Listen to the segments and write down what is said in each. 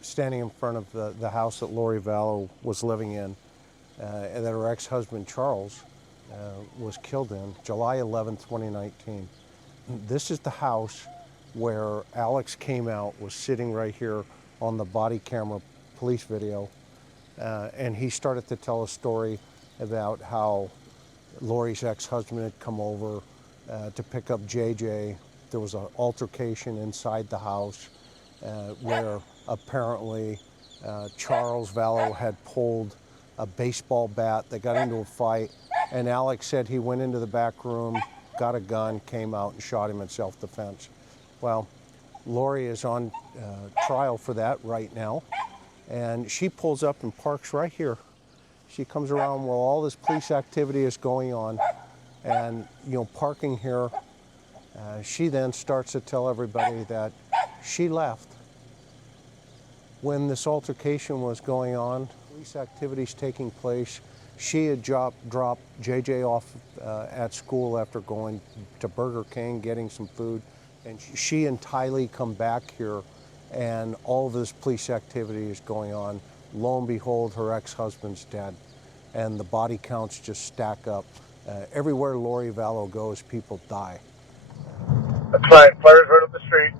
standing in front of the house that Lori Vallow was living in, and that her ex-husband Charles was killed in July 11, 2019. This is the house where Alex came out, was sitting right here on the body camera police video, and he started to tell a story about how Lori's ex-husband had come over to pick up JJ. There was an altercation inside the house where apparently Charles Vallow had pulled a baseball bat. They got into a fight, and Alex said he went into the back room, got a gun, came out and shot him in self-defense. Well, Lori is on trial for that right now, and she pulls up and parks right here. She comes around while all this police activity is going on, and parking here, she then starts to tell everybody that she left when this altercation was going on, police activities taking place. She had dropped JJ off at school after going to Burger King, getting some food, and she and Tylee come back here, and all this police activity is going on. Lo and behold, her ex-husband's dead, and the body counts just stack up. Everywhere Lori Vallow goes, people die. That's right, fire's right up the street.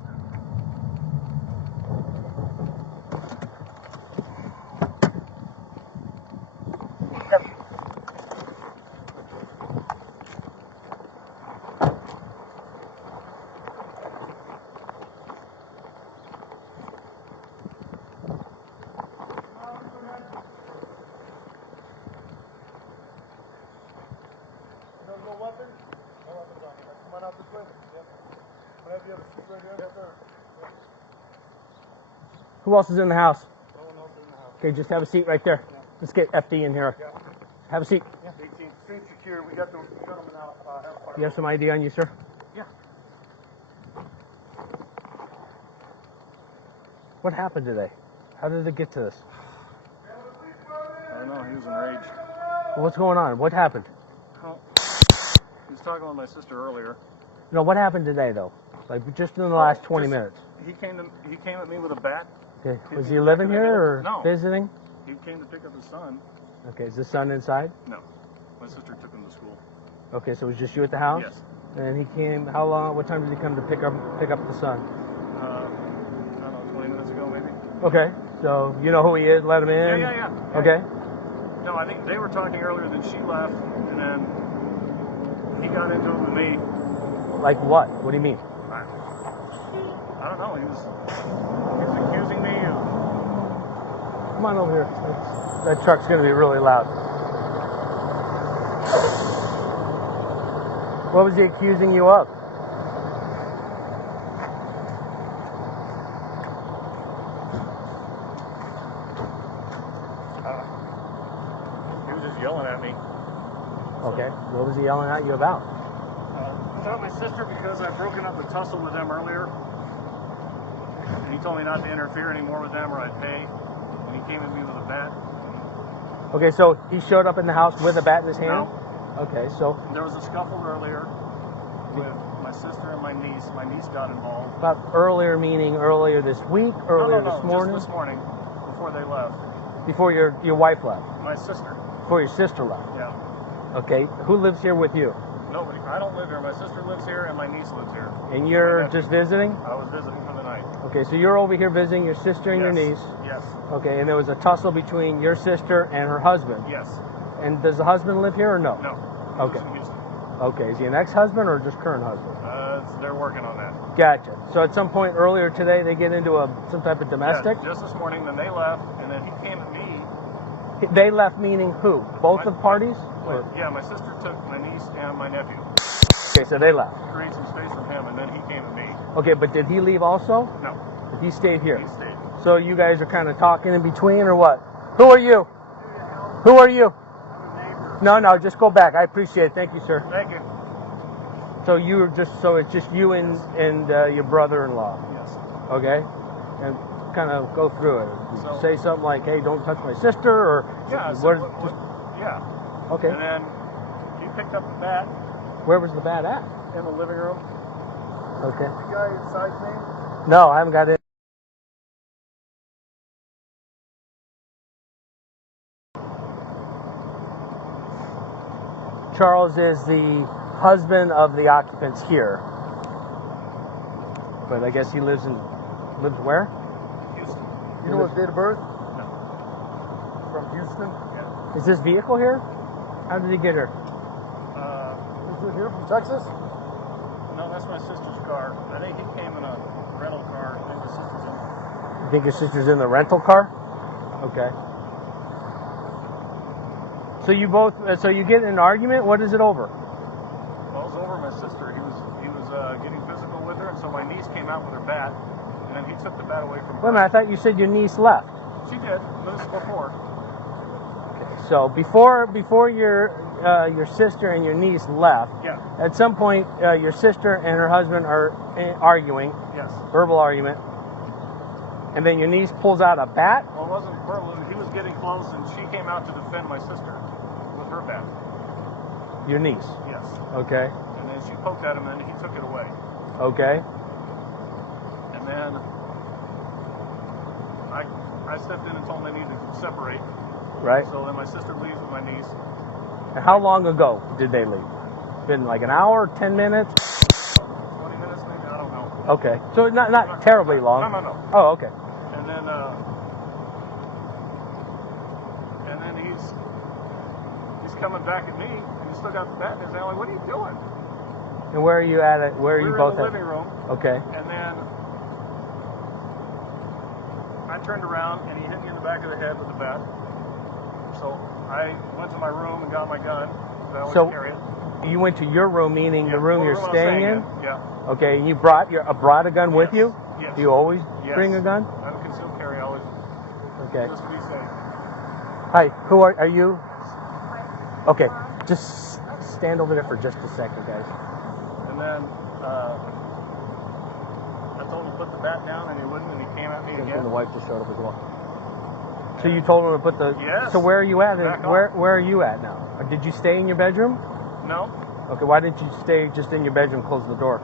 No weapon? No weapons on you. Come on out this way. Yep. Whenever you have a seat right here. Yep. Yep. Who else is in the house? No one else in the house. Okay, just have a seat right there. Yeah. Let's get FD in here. Yeah. Have a seat. Yeah. 18th Street secure. We got the gentleman out. You have some ID on you, sir? Yeah. What happened today? How did it get to this? I don't know. He was enraged. Well, what's going on? What happened? Oh. He was talking with my sister earlier. No, what happened today, though? Like, just in the last 20 minutes. He came at me with a bat. Okay. Was he living here or No. visiting? He came to pick up his son. Okay. Is the son inside? No. My sister took him to school. Okay, so it was just you at the house? Yes. And he came, how long, what time did he come to pick up the son? I don't know, 20 minutes ago maybe. Okay. So you know who he is? Let him in? Yeah. Okay. No, I think they were talking earlier, then she left, and then he got into it with me. Like what? What do you mean? I don't know. He was accusing me of... Come on over here. That truck's going to be really loud. What was he accusing you of? He was just yelling at me. Okay. What was he yelling at you about? About my sister because I'd broken up a tussle with them earlier. And he told me not to interfere anymore with them or I'd pay. And he came at me with a bat. Okay, so he showed up in the house with a bat in his hand? No. Okay, so... There was a scuffle earlier with my sister and my niece. My niece got involved. About earlier meaning earlier this week, earlier No, this morning? just this morning, before they left. Before your wife left? My sister. Before your sister left? Yeah. Okay, who lives here with you? Nobody. I don't live here. My sister lives here and my niece lives here. And you're just visiting? I was visiting for the night. Okay, so you're over here visiting your sister and your niece. Yes. Okay, and there was a tussle between your sister and her husband. Yes. And does the husband live here or no? No. Okay. Okay, is he an ex-husband or just current husband? They're working on that. Gotcha. So at some point earlier today, they get into some type of domestic? Yeah, just this morning, then they left, and then he came at me. They left meaning who? Both of parties? Yeah, my sister took my niece and my nephew. Okay, so they left. Create some space for him, and then he came at me. Okay, but did he leave also? No. He stayed here? He stayed. So you guys are kind of talking in between or what? Who are you? Who are you? No, just go back. I appreciate it. Thank you, sir. Thank you. So it's just you and your brother-in-law. Yes. Okay. And kind of go through it. So, say something like, "Hey, don't touch my sister," or yeah. yeah. Okay. And then he picked up the bat. Where was the bat at? In the living room. Okay. The guy inside me. No, I haven't got it. Charles is the husband of the occupants here. But I guess he lives where? Houston. You know his date of birth? No. From Houston? Yeah. Is this vehicle here? How did he get here? Is it here from Texas? No, that's my sister's car. I think he came in a rental car. I think my sister's in. You think your sister's in the rental car? Okay. So you both, so you get in an argument? What is it over? Well, it was over my sister. He was getting physical with her, and so my niece came out with her bat, and then he took the bat away from her. Wait a minute, I thought you said your niece left. She did, but this is before. Okay. So before your sister and your niece left, Yeah. at some point your sister and her husband are arguing, Yes. verbal argument, and then your niece pulls out a bat. Well, it wasn't verbal. He was getting close, and she came out to defend my sister with her bat. Your niece. Yes. Okay. And then she poked at him, and he took it away. Okay. And then I stepped in and told them they needed to separate. Right. So then my sister leaves with my niece. And how long ago did they leave? Been like an hour, 10 minutes? 20 minutes maybe? I don't know. Okay. So not terribly long. No. Oh, okay. And then he's coming back at me, and he's still got the bat in his hand. Like, what are you doing? And where are you at? Where are We you were both in the at? living room, Okay. and then I turned around, and he hit me in the back of the head with the bat. So I went to my room and got my gun. I always So- carry it. You went to your room, meaning Yeah, the room well, you're the room I'm staying in? Yeah. Okay. And you brought a gun with Yes. you? Yes. Do you always Yes. bring a gun? I have a concealed carry always, Okay. just to be safe. Hi. Who are you? Okay. Just stand over there for just a second, guys. And then I told him to put the bat down, and he wouldn't, and he came at me And again. the wife just showed up as well. So you told him to put the. Yes. So where are you at? Back Where are you at now? Did you stay in your bedroom? No. Okay. Why didn't you stay just in your bedroom, close the door?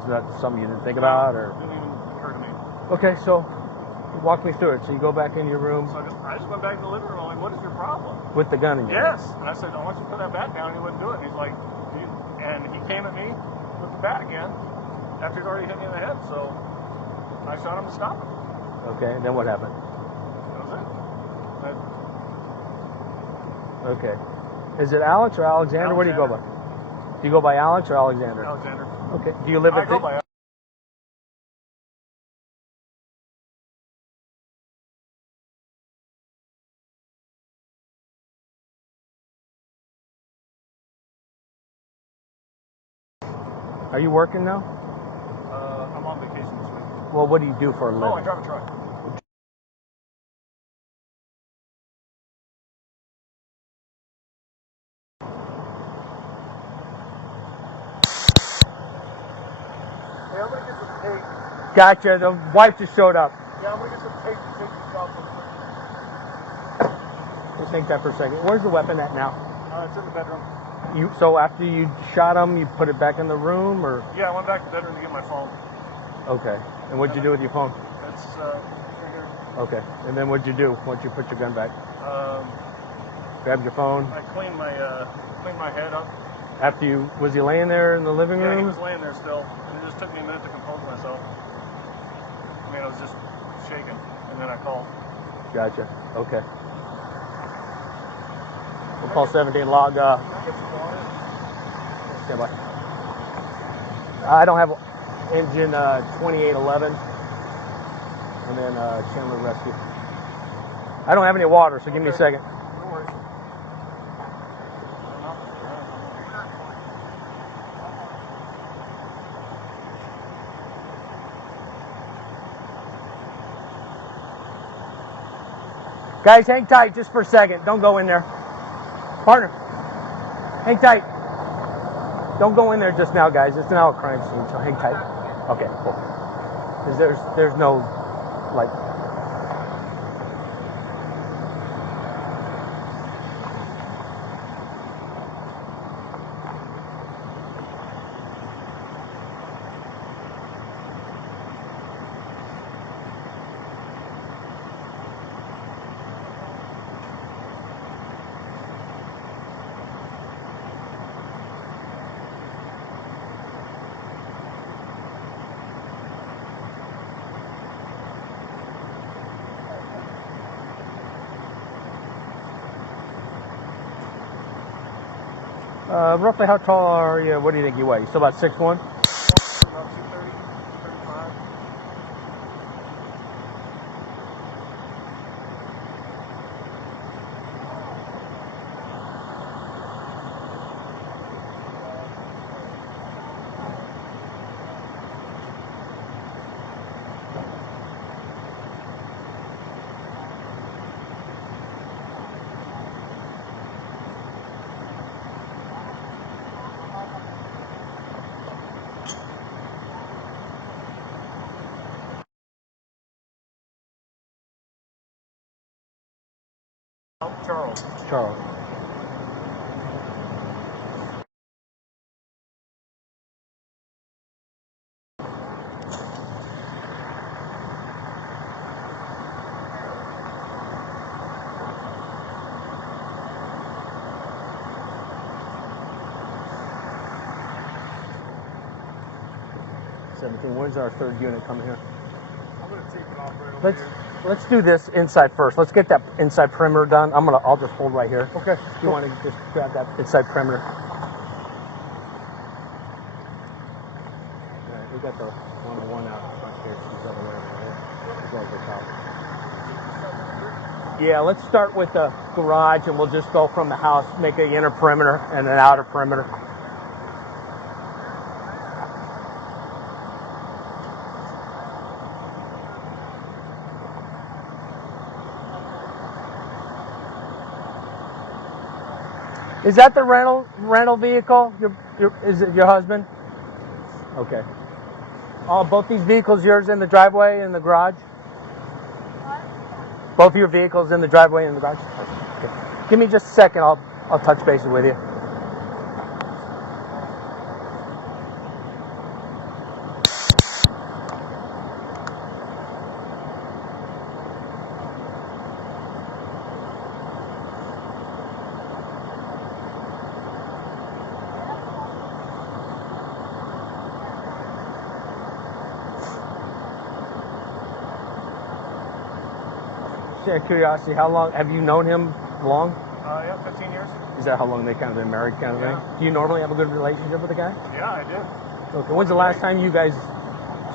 Is that something you didn't think about, or? Didn't even occur to me. Okay. So walk me through it. So you go back in your room So I just went back to the living room. I'm like, what is your problem? with the gun in your hand. Yes. And I said, I want you to put that bat down. And he wouldn't do it. And he's like, and he came at me with the bat again after he'd already hit me in the head. So I shot him to stop him. Okay. And then what happened? That was it. Okay. Is it Alex or Alexander? What do you go by? Alexander. Do you go by Alex or Alexander? Alexander. Okay. Do you live I at go the? by. Are you working now? I'm on vacation this week. Well, what do you do for a living? Oh, I drive a truck. Hey, I'm gonna get some tape. Gotcha. The wife just showed up. Yeah, I'm gonna get some tape to take this off real quick. Just think that for a second. Where's the weapon at now? It's in the bedroom. So after you shot him, you put it back in the room, or? Yeah, I went back to the bedroom to get my phone. Okay. And what'd you do with your phone? It's right here. Okay. And then what'd you do once you put your gun back? Grab your phone. I cleaned my head up. After you, was he laying there in the living Yeah, room? he was laying there still, and it just took me a minute to compose myself. I mean, I was just shaking, and then I called. Gotcha. Okay. We'll call 17 log. Can I get some water? Stand by. I don't have engine 2811, and then Chandler Rescue. I don't have any water, so give me a second. No worries. Guys, hang tight just for a second. Don't go in there. Partner, hang tight. Don't go in there just now, guys. It's now a crime scene, so hang tight. Okay, cool. 'Cause there's no, like... Roughly how tall are you? What do you think you weigh? You still about 6'1"? About 230, 235. Charles. Charles. When's our third unit coming here? I'm gonna take it off right over here. Let's do this inside first. Let's get that inside perimeter done. I'll just hold right here. Okay. If you want to just grab that inside perimeter. All right, we got the 101 out front here. She's over there. She's over the top. Yeah, let's start with the garage and we'll just go from the house, make an inner perimeter and an outer perimeter. Is that the rental vehicle? Is it your husband? Okay. Both these vehicles yours in the driveway and the garage? Both of your vehicles in the driveway and the garage? Okay. Give me just a second. I'll touch bases with you. Out of curiosity, how long have you known him? Long? Yeah, 15 years. Is that how long they kind of been married, kind of Yeah. thing? Do you normally have a good relationship with the guy? Yeah, I did. Okay. When's the last time you guys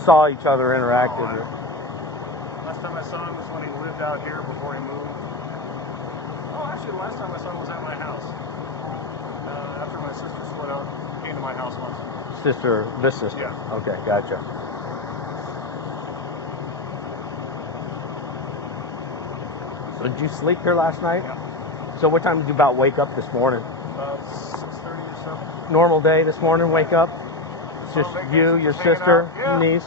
saw each other, interacted? Last time I saw him was when he lived out here before he moved. Oh, actually, the last time I saw him was at my house. After my sister split up, he came to my house once. This sister? Yeah. Okay, gotcha. So did you sleep here last night? Yeah. So what time did you about wake up this morning? About 6:30 or so. Normal day this morning, wake up? It's just Normal you, vacation, your just hanging sister, out. Yeah. your niece?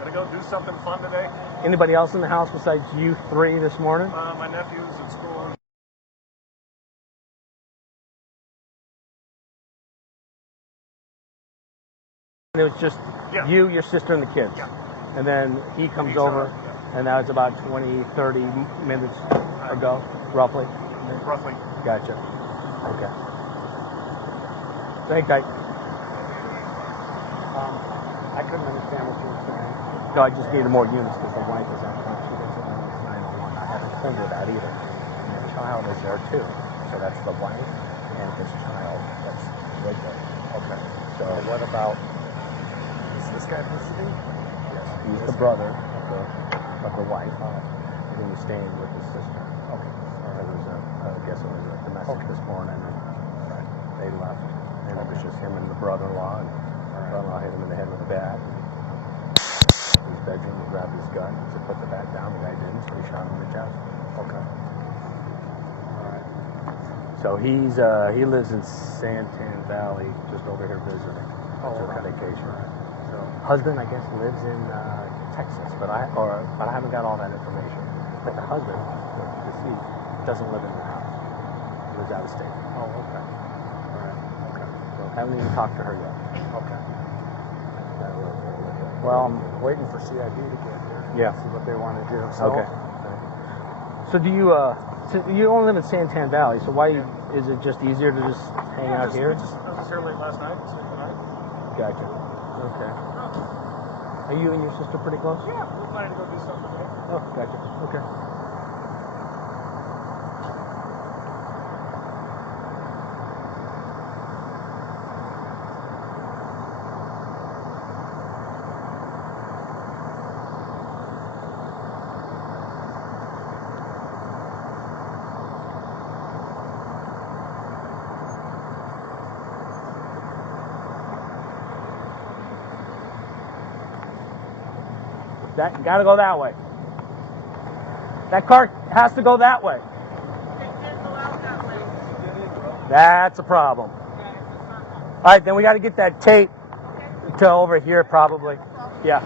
Gonna go do something fun today. Anybody else in the house besides you three this morning? My nephew's at school. It was just Yeah. you, your sister, and the kids. Yeah. And then he comes Each over, other, yeah. and that was about 20, 30 minutes ago, roughly. Roughly. Gotcha. Okay. Thank you. I couldn't understand what you were saying. No, I just needed more units because the wife is out front. She doesn't know it's 901. I haven't told her that either. And the child is there too. So that's the wife and his child. That's right there. Okay. So What about, is this guy visiting? yes, he's the brother of the wife who was staying with his sister. Okay. It was I guess it was a domestic this morning, and they left, and it was just him and the brother-in-law. And the brother-in-law hit him in the head with a bat. His bedroom, he grabbed his gun to put the bat down. The guy didn't, so he shot him in the chest. Okay. All right. So he lives in Santan Valley, just over here visiting. Oh, Just on okay. vacation. So, Husband, I guess, lives in Texas, but I haven't got all that information. But the husband, the deceased, doesn't live in the house. He lives out of state. oh, okay. All right. Okay. So haven't even talked to her yet. Okay. Well, I'm waiting for CID to get here. Yeah. See what they want to do. So, Okay. So do you you only live in Santan Valley? So why is it just easier to just hang out here? I was here late last night. Sleep tonight. Gotcha. Okay. Are you and your sister pretty close? Yeah, we're planning to go do something today. Oh, gotcha. Okay. That gotta go that way. That car has to go that way. That's a problem. All right, then we got to get that tape to over here probably. Yeah.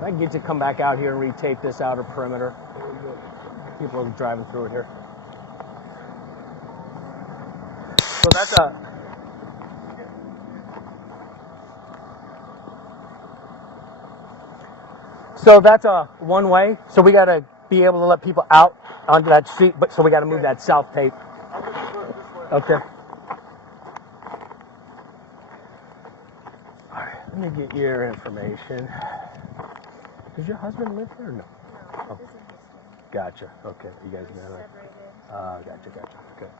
I can get you to come back out here and retape this outer perimeter. People are driving through it here. So that's a one way. So we got to be able to let people out onto that street, but so we got to move that south tape. Okay. All right, let me get your information. Does your husband live here or no? Oh. Gotcha. Okay. You guys know that. Gotcha. Okay.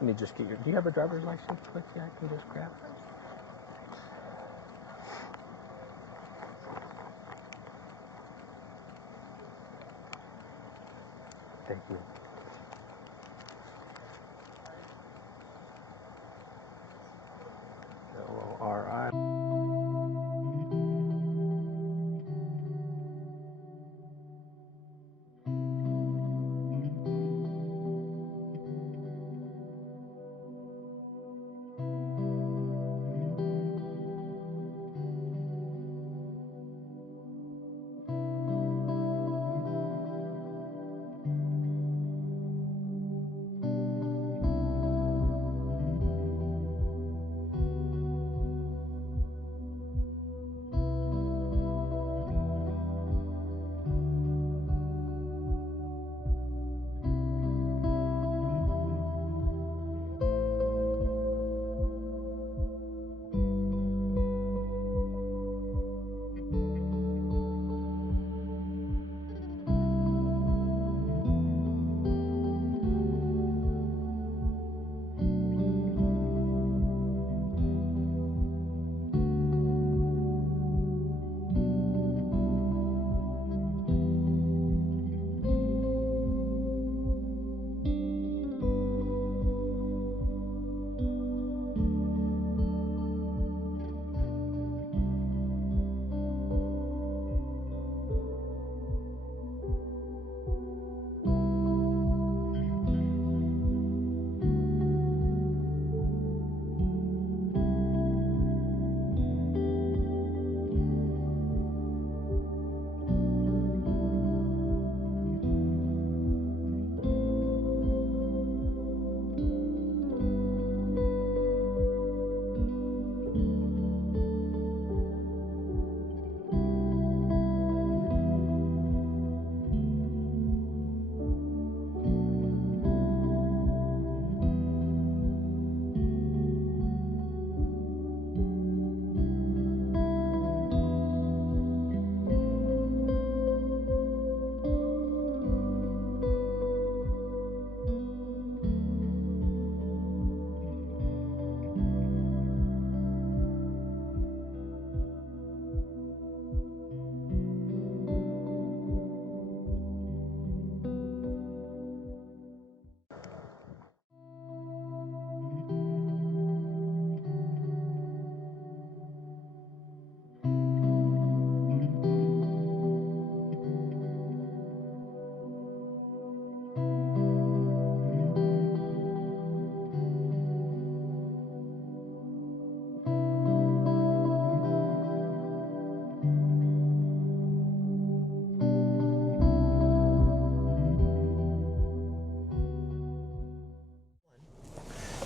Let me just get your. Do you have a driver's license with you? I can just grab. Thank you. Lori.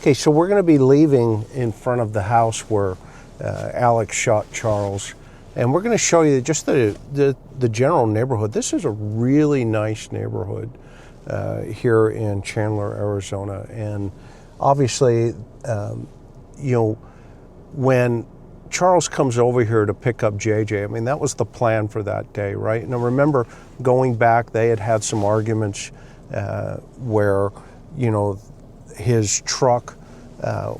Okay, so we're going to be leaving in front of the house where Alex shot Charles, and we're going to show you just the general neighborhood. This is a really nice neighborhood here in Chandler, Arizona, and obviously, you know, when Charles comes over here to pick up JJ, I mean, that was the plan for that day, right? And I remember going back, they had some arguments where, you know, his truck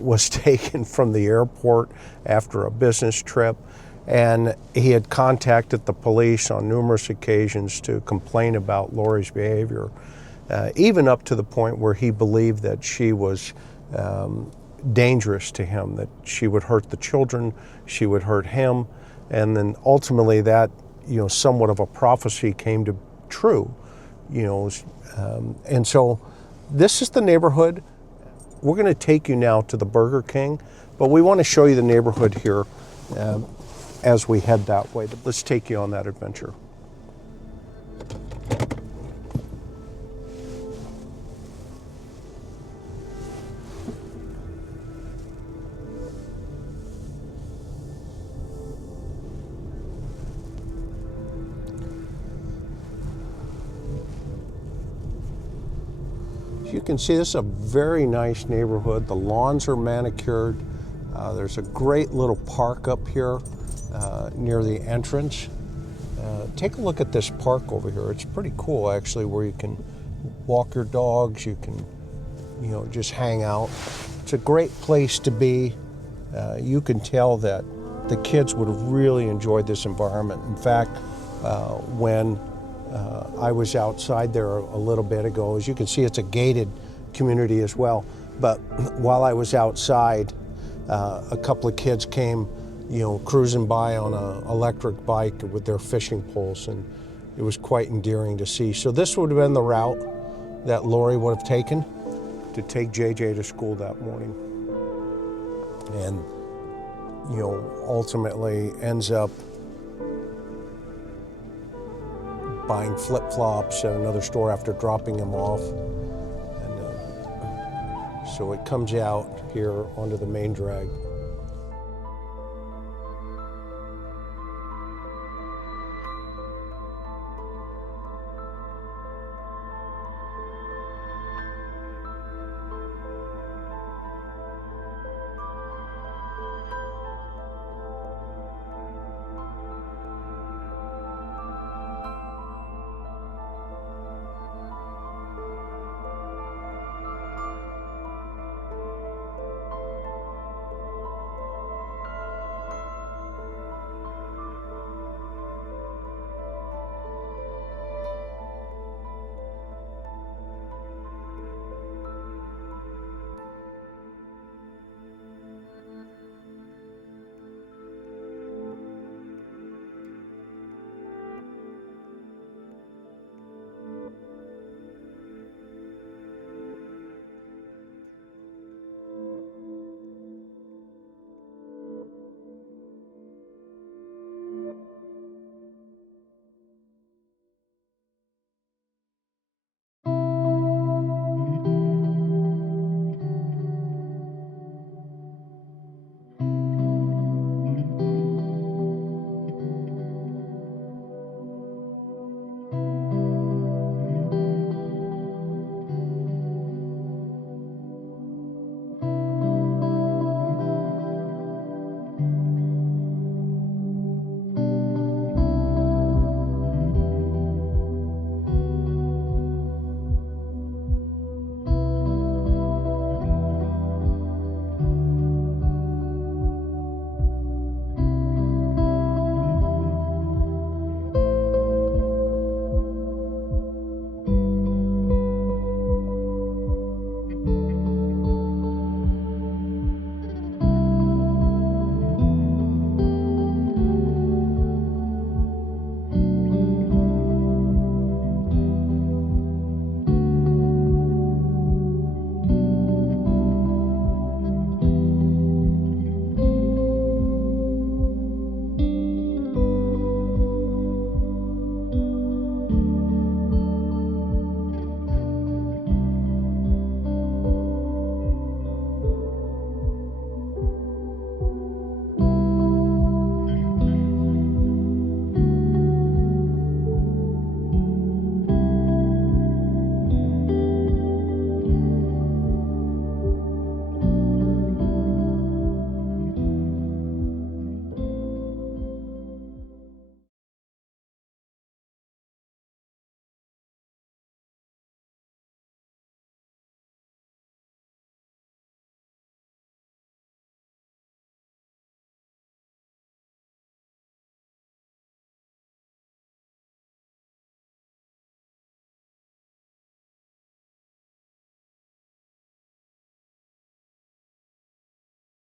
was taken from the airport after a business trip, and he had contacted the police on numerous occasions to complain about Lori's behavior, even up to the point where he believed that she was dangerous to him, that she would hurt the children, she would hurt him, and then ultimately that, somewhat of a prophecy came to true, and so this is the neighborhood. We're going to take you now to the Burger King, but we want to show you the neighborhood here as we head that way. Let's take you on that adventure. You can see this is a very nice neighborhood. The lawns are manicured. There's a great little park up here near the entrance. Take a look at this park over here. It's pretty cool actually, where you can walk your dogs, you can just hang out. It's a great place to be. You can tell that the kids would have really enjoyed this environment. In fact, when I was outside there a little bit ago. As you can see, it's a gated community as well. But while I was outside, a couple of kids came, cruising by on an electric bike with their fishing poles, and it was quite endearing to see. So this would have been the route that Lori would have taken to take JJ to school that morning. And, ultimately ends up buying flip-flops at another store after dropping him off. And so it comes out here onto the main drag.